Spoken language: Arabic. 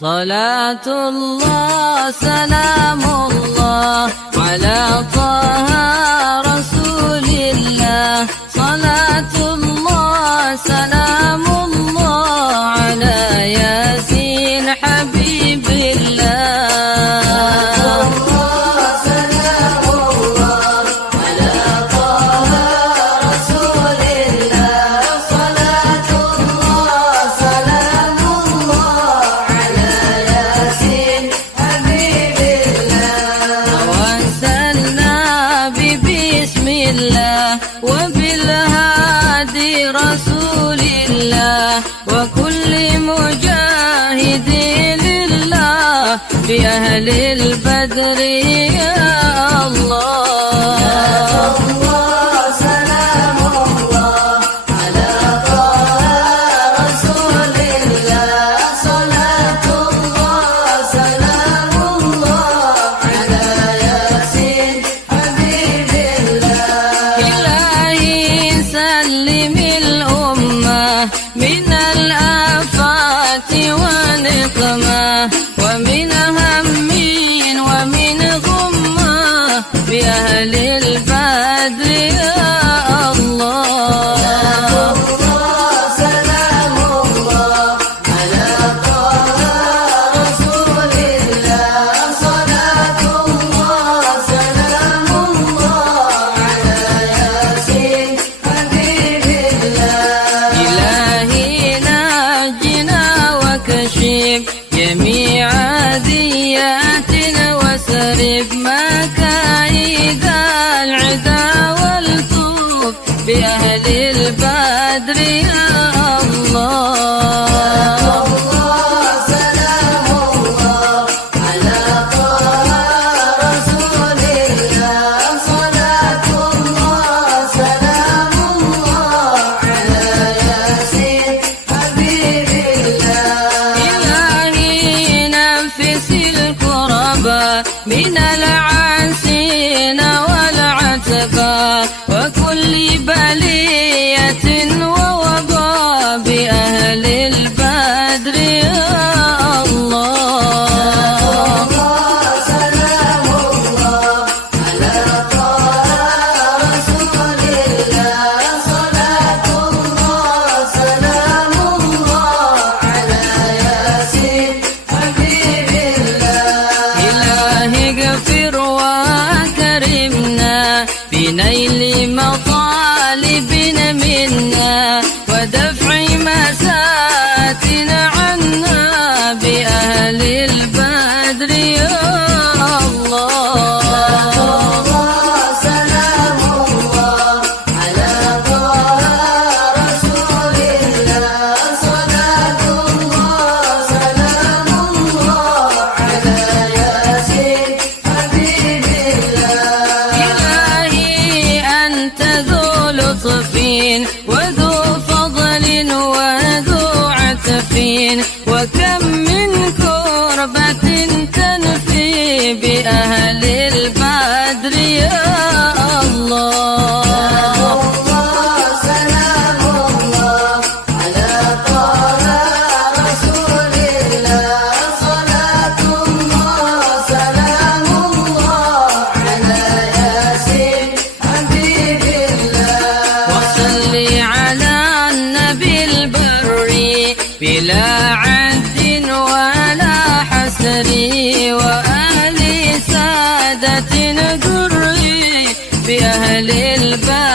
صلاة الله سلام الله على طه رسول الله. صلاة الله سلام الله على ياسين حبيب وبالهادي رسول الله وكل مجاهد لله في أهل البدر يا الله. من الآفات ونقمة ومن هم ومن غمة بأهل البدر يا الله. سلام الله على طه رسول الله. صلاة الله سلام الله على ياسين حبيب الله. جميع دياتنا وسرب مكايد العدا والطوب بأهل البدر يا الله. سلام الله على طه رسول الله. صلاة الله سلام الله على ياسين حبيب من العاسين والعتبى وكل بلية ووباء بأهل البدر يا الله. سلام الله على طه رسول الله. صلاة الله سلام الله على ياسين حبيب اغفر وأكرمنا بنيل مطالبنا منا ودفع مساتنا عنا بأهل البدر يا الله. سلام الله على طه رسول الله. صلاة الله سلام الله على ياسين حبيب الله. إلهي أنت ذو لطف وذو فضل وذو عطف وكم من كربة تنفي بأهل البدر يا الله. سلام الله على طه رسول الله. صلاة الله سلام الله على ياسين حبيب الله. وصل على النبي البري بلا عد ولا حسر وآل سادة دري بأهل البدر